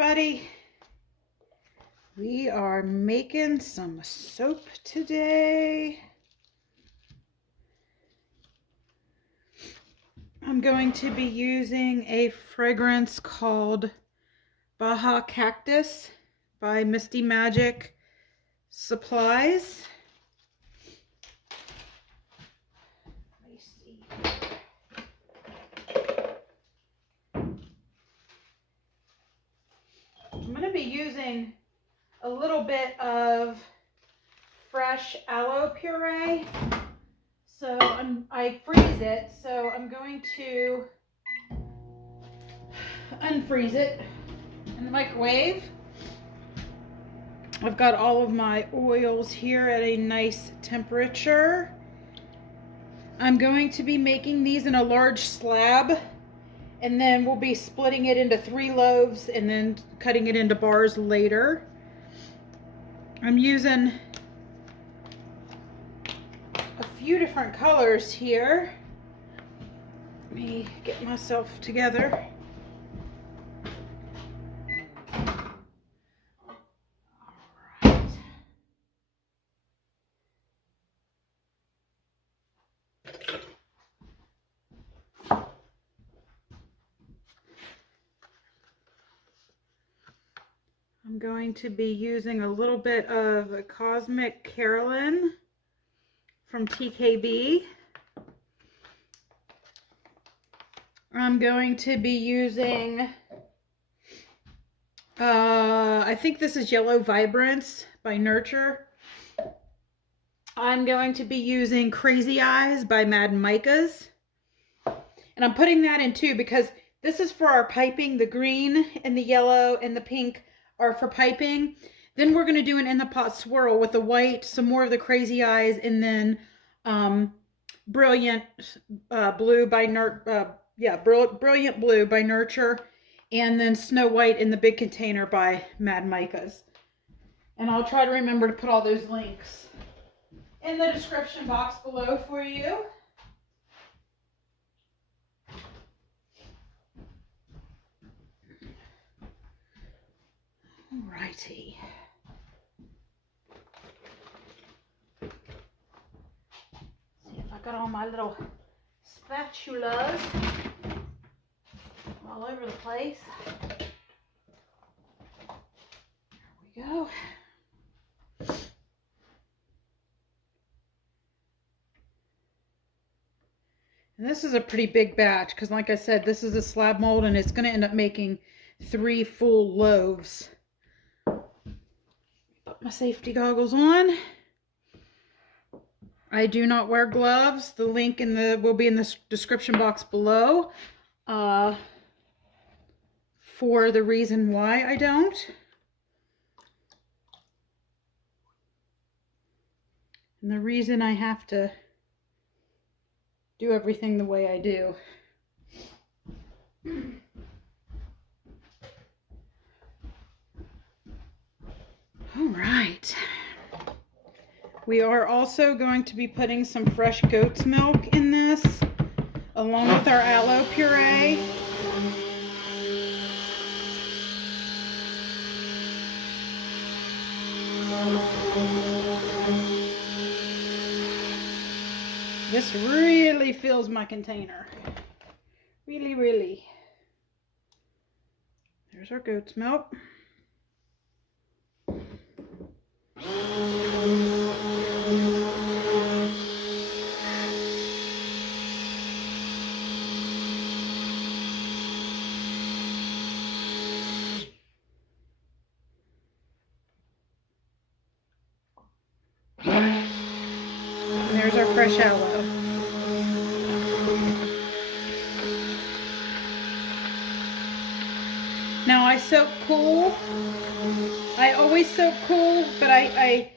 everybody. We are making some soap today. I'm going to be using a fragrance called Baja Cactus by Misty Magic Supplies. Let me see. I'm going to be using a little bit of fresh aloe puree. So I freeze it, so I'm going to unfreeze it in the microwave. I've got all of my oils here at a nice temperature. I'm going to be making these in a large slab, and then we'll be splitting it into 3 loaves and then cutting it into bars later. I'm using a few different colors here. Let me get myself together. I'm going to be using a little bit of Cosmic Carolyn from TKB. I'm going to be using, I think this is Yellow Vibrance by Nurture. I'm going to be using Crazy Eyes by Mad Micas. And I'm putting that in too because this is for our piping. The green and the yellow and the pink are for piping. Then we're going to do an in the pot swirl with the white, some more of the Crazy Eyes, and then Brilliant Blue by Brilliant Blue by Nurture, and then Snow White in the big container by Mad Micas. And I'll try to remember to put all those links in the description box below for you. Alrighty. See if I got all my little spatulas all over the place. There we go. And this is a pretty big batch because, like I said, this is a slab mold and it's going to end up making 3 full loaves. Put my safety goggles on. I do not wear gloves. The link will be in the description box below for the reason why I don't. And the reason I have to do everything the way I do. All right. We are also going to be putting some fresh goat's milk in this, along with our aloe puree. This really fills my container. Really, really. There's our goat's milk. And there's our fresh aloe. Now I soak cool. I always soak cool, but I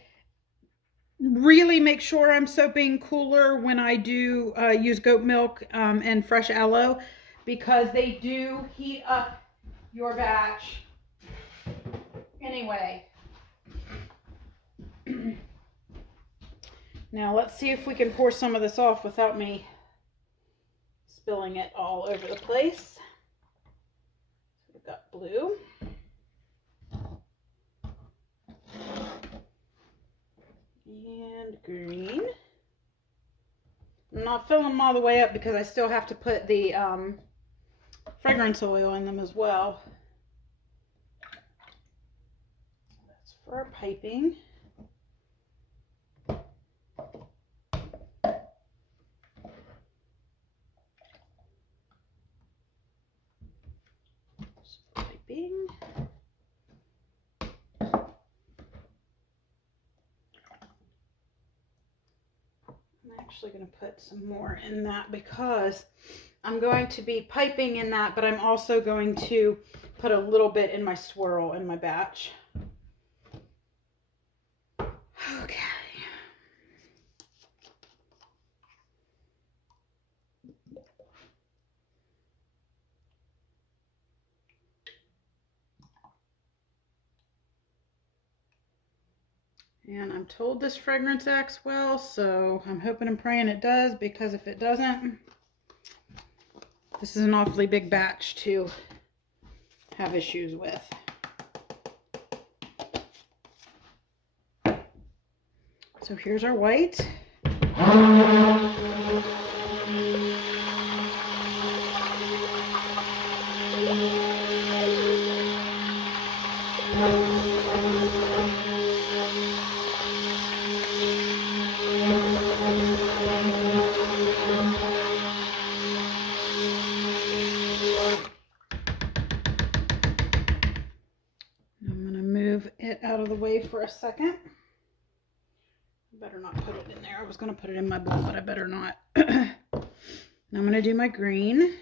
really make sure I'm soaping cooler when I do use goat milk and fresh aloe, because they do heat up your batch anyway. Now let's see if we can pour some of this off without me spilling it all over the place. We've got blue. And green. I'm not filling them all the way up because I still have to put the fragrance oil in them as well. That's for our piping. Piping. I'm actually going to put some more in that because I'm going to be piping in that, but I'm also going to put a little bit in my swirl in my batch. Okay. And I'm told this fragrance acts well, so I'm hoping and praying it does, because if it doesn't, this is an awfully big batch to have issues with. So here's our white. Out of the way for a second. Better not put it in there. I was going to put it in my bowl, but I better not. Now I'm going to do my green.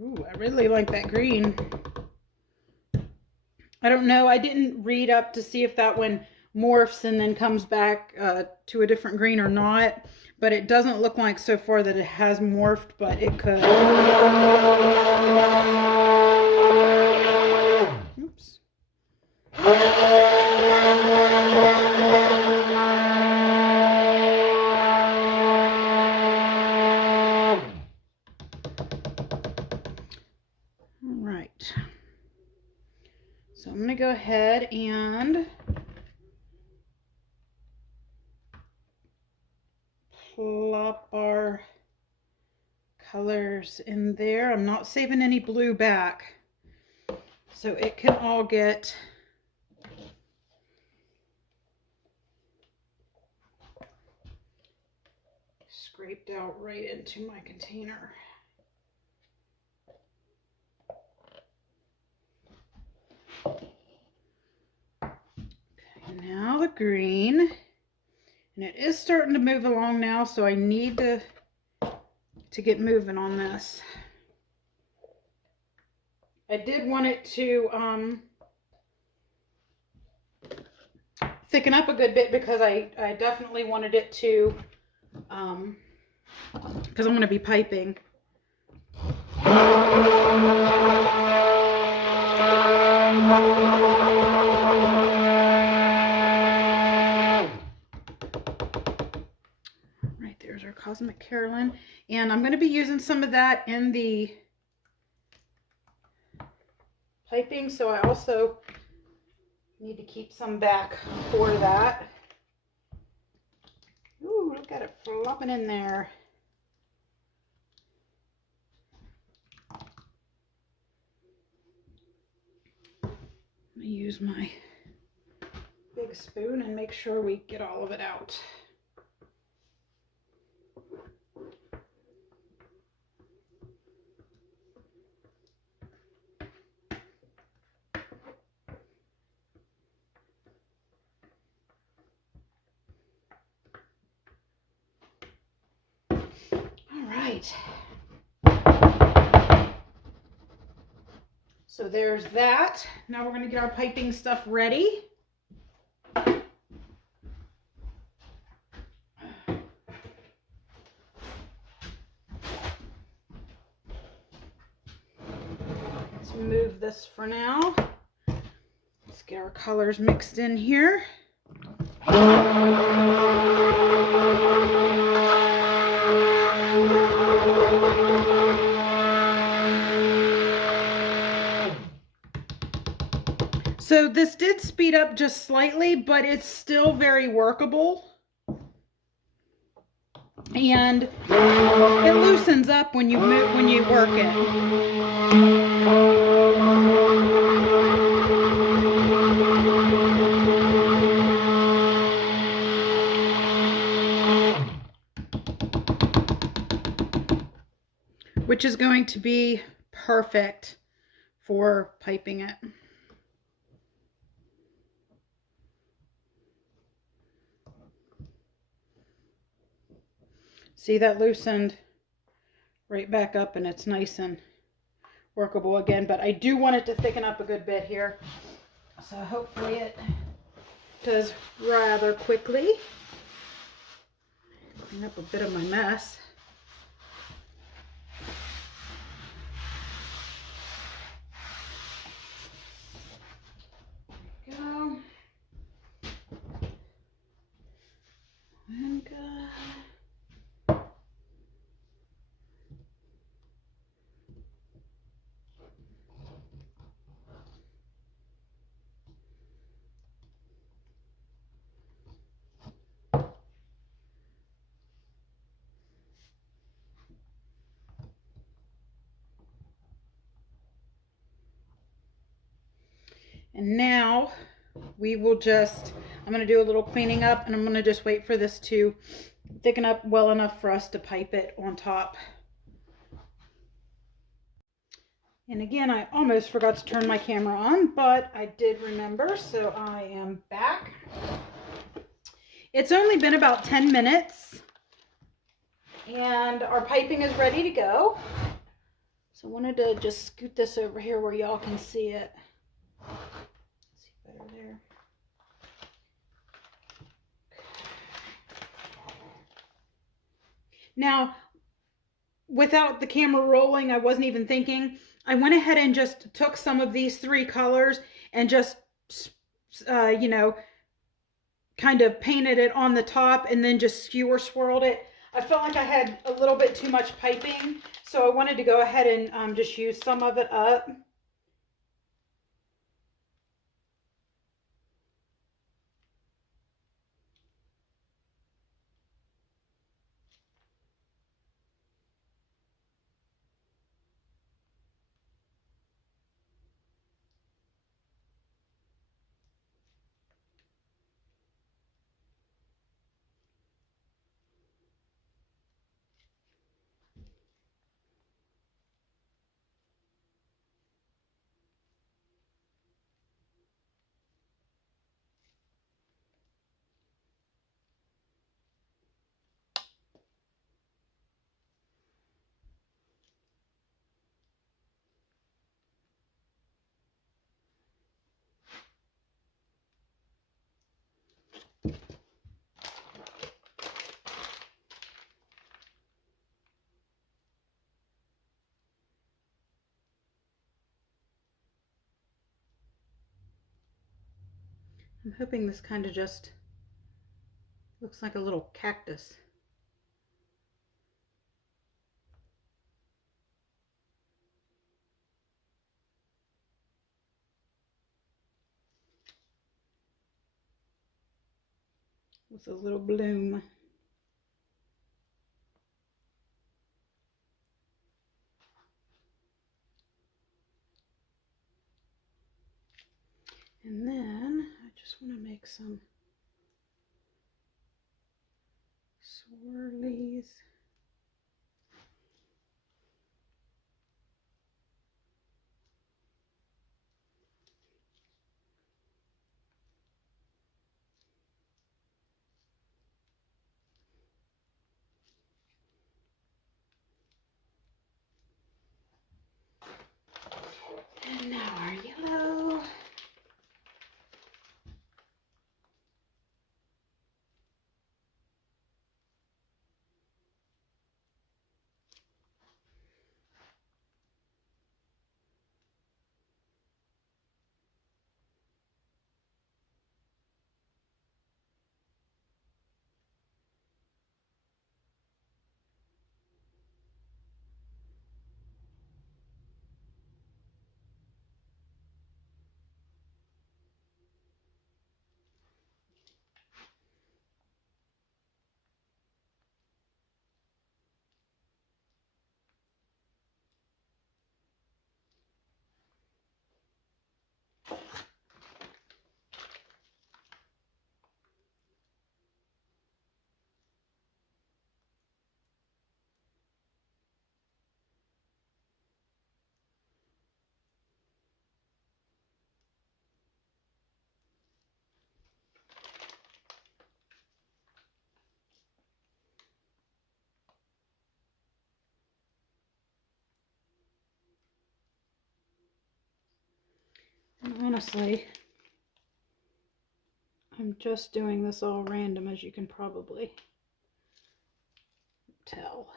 Ooh, I really like that green. I don't know. I didn't read up to see if that one morphs and then comes back to a different green or not, but it doesn't look like so far that it has morphed, but it could. Oops. All right. So I'm going to go ahead and plop our colors in there. I'm not saving any blue back, so it can all get scraped out right into my container. Okay, now the green. And it is starting to move along now, so I need to get moving on this. I did want it to thicken up a good bit because I definitely wanted it to, because I'm going to be piping. There's our Cosmic Carolyn, and I'm going to be using some of that in the piping, so I also need to keep some back for that. Ooh, look at it flopping in there. I'm going to use my big spoon and make sure we get all of it out. So there's that. Now we're going to get our piping stuff ready. Let's move this for now. Let's get our colors mixed in here. So this did speed up just slightly, but it's still very workable. And it loosens up when you work it. Which is going to be perfect for piping it. See, that loosened right back up and it's nice and workable again, but I do want it to thicken up a good bit here. So hopefully it does rather quickly. Clean up a bit of my mess. There we go. And go. And now we will just, I'm going to do a little cleaning up and I'm going to just wait for this to thicken up well enough for us to pipe it on top. And again, I almost forgot to turn my camera on, but I did remember, so I am back. It's only been about 10 minutes and our piping is ready to go. So I wanted to just scoot this over here where y'all can see it. See better there. Now, without the camera rolling, I wasn't even thinking. I went ahead and just took some of these 3 colors and just, you know, kind of painted it on the top and then just skewer swirled it. I felt like I had a little bit too much piping, so I wanted to go ahead and just use some of it up. I'm hoping this kind of just looks like a little cactus. With a little bloom. And then I just want to make some swirlies. And now our yellow. And honestly, I'm just doing this all random, as you can probably tell.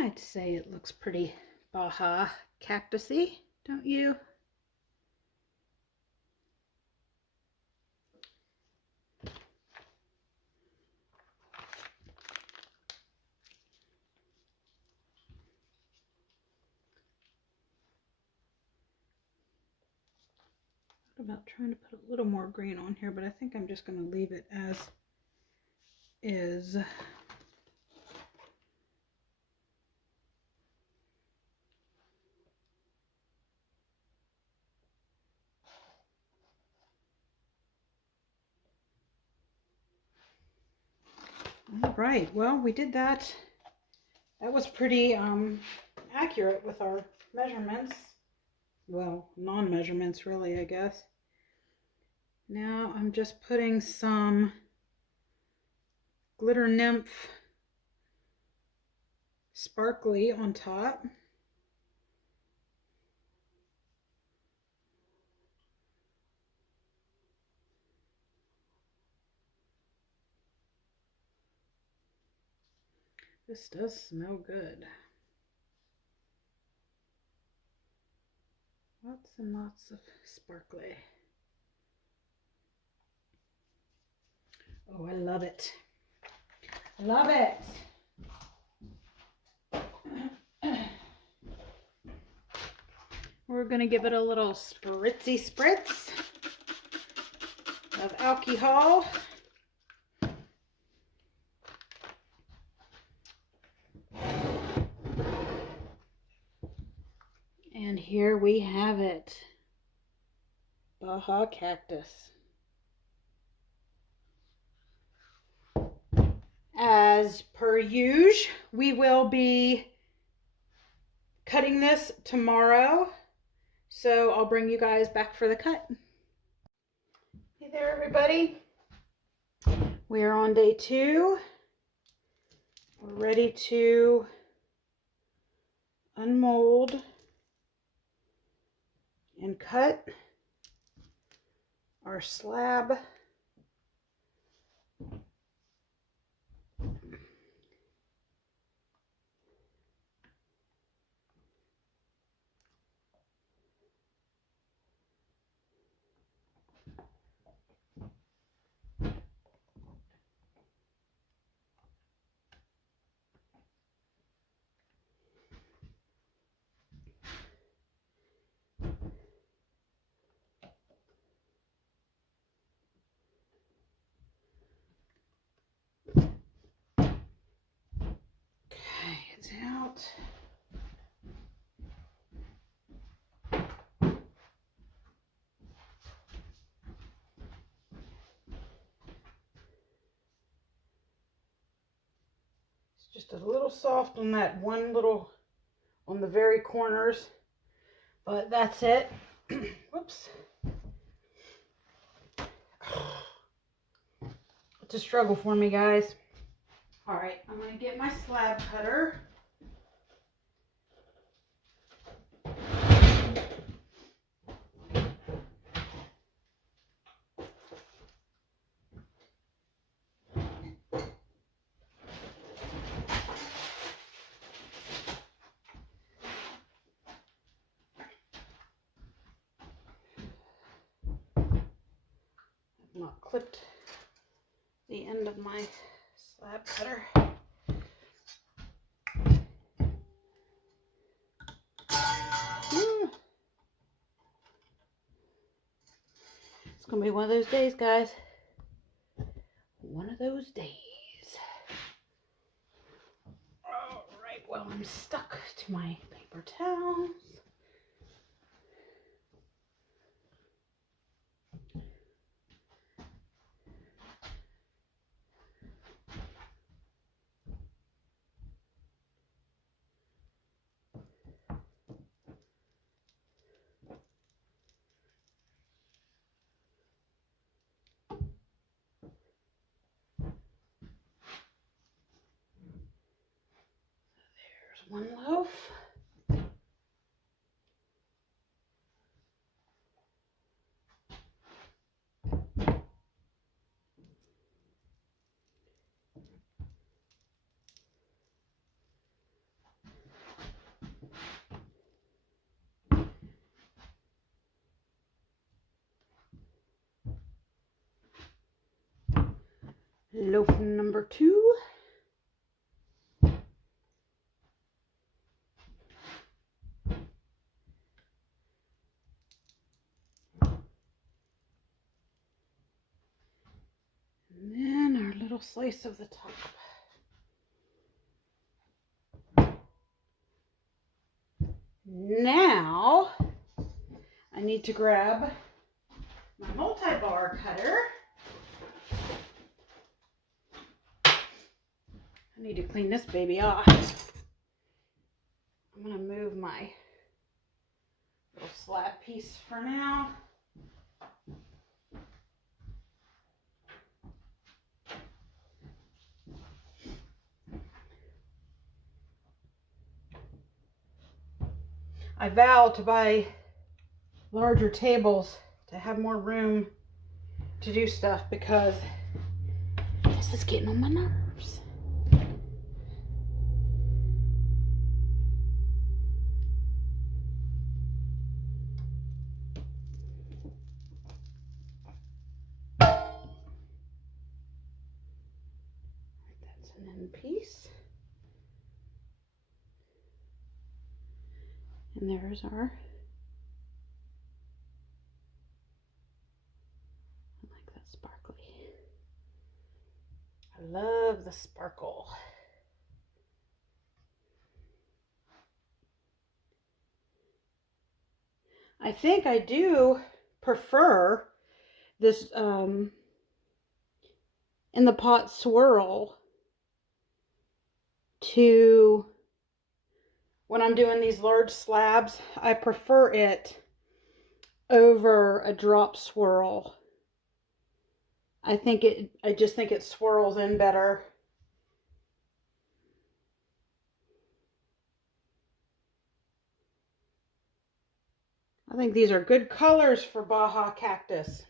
I'd say it looks pretty Baja cactusy, don't you? What about trying to put a little more green on here, but I think I'm just going to leave it as is. All right, well, we did that. That was pretty accurate with our measurements. Well, non-measurements really, I guess. Now I'm just putting some Glitter Nymph Sparkly on top. This does smell good. Lots and lots of sparkly. Oh, I love it. Love it. We're going to give it a little spritzy spritz of alcohol. And here we have it. Baja Cactus. As per usual, we will be cutting this tomorrow. So I'll bring you guys back for the cut. Hey there, everybody. We are on day 2. We're ready to unmold and cut our slab. out. It's just a little soft on that one little, on the very corners, but that's it. Whoops. It's a struggle for me, guys. All right, I'm going to get my slab cutter. I've not clipped the end of my slab cutter. It's gonna be one of those days, guys. One of those days. All right, well, I'm stuck to my paper towels. One loaf. Loaf number 2. And then our little slice of the top. Now, I need to grab my multi-bar cutter. I need to clean this baby off. I'm going to move my little slab piece for now. I vow to buy larger tables to have more room to do stuff because this is getting on my nerves. That's an end piece. And there's our, I like that sparkly. I love the sparkle. I think I do prefer this in the pot swirl to when I'm doing these large slabs. I prefer it over a drop swirl. I just think it swirls in better. I think these are good colors for Baja cactus.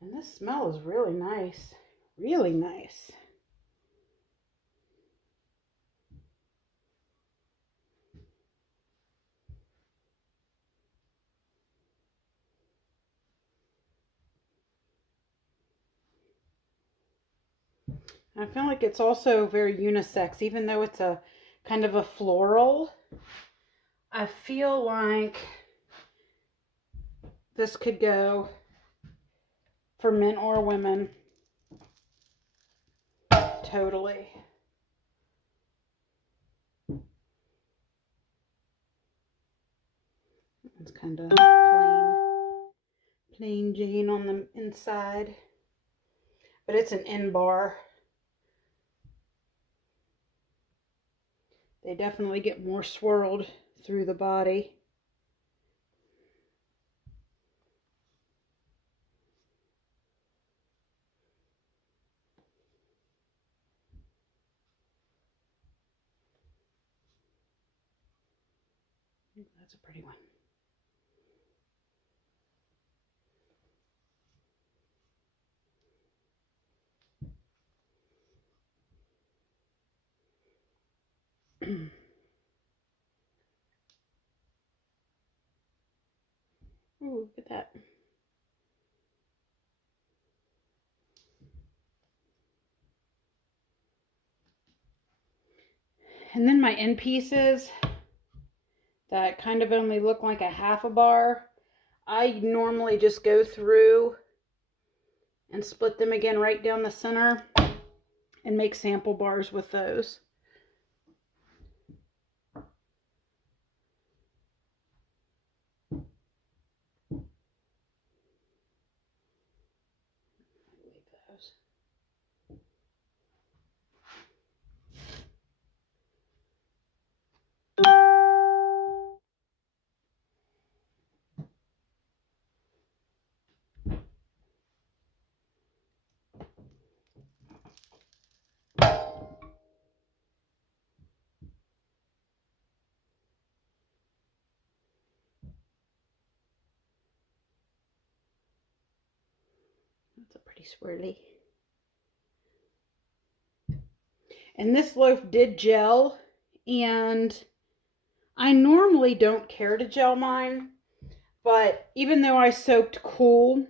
And this smell is really nice. Really nice. I feel like it's also very unisex, even though it's a kind of a floral. I feel like this could go for men or women. Totally. It's kind of plain Jane on the inside, but it's an end bar. They definitely get more swirled through the body. That's a pretty one. Ooh, look at that. And then my end pieces that kind of only look like a half a bar, I normally just go through and split them again right down the center and make sample bars with those. That's a pretty swirly. And this loaf did gel, and I normally don't care to gel mine, but even though I soaked cool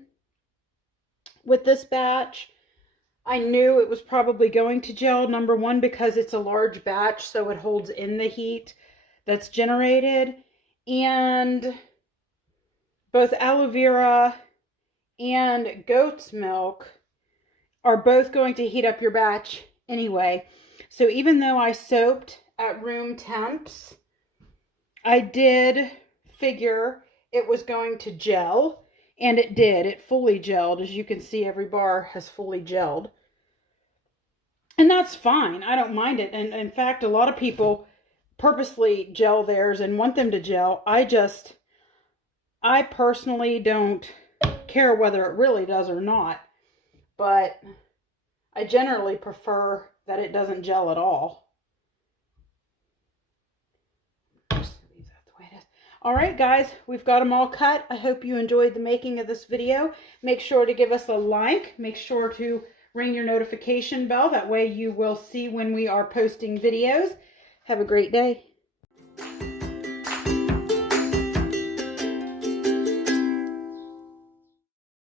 with this batch, I knew it was probably going to gel. Number one, because it's a large batch, so it holds in the heat that's generated. And both aloe vera and goat's milk are both going to heat up your batch anyway. So even though I soaked at room temps, I did figure it was going to gel, and it did. It fully gelled. As you can see, every bar has fully gelled. And that's fine. I don't mind it. And in fact, a lot of people purposely gel theirs and want them to gel. I personally don't care whether it really does or not, but I generally prefer that it doesn't gel at all. Just leave that the way it is. All right, guys, we've got them all cut. I hope you enjoyed the making of this video. Make sure to give us a like. Make sure to ring your notification bell. That way you will see when we are posting videos. Have a great day.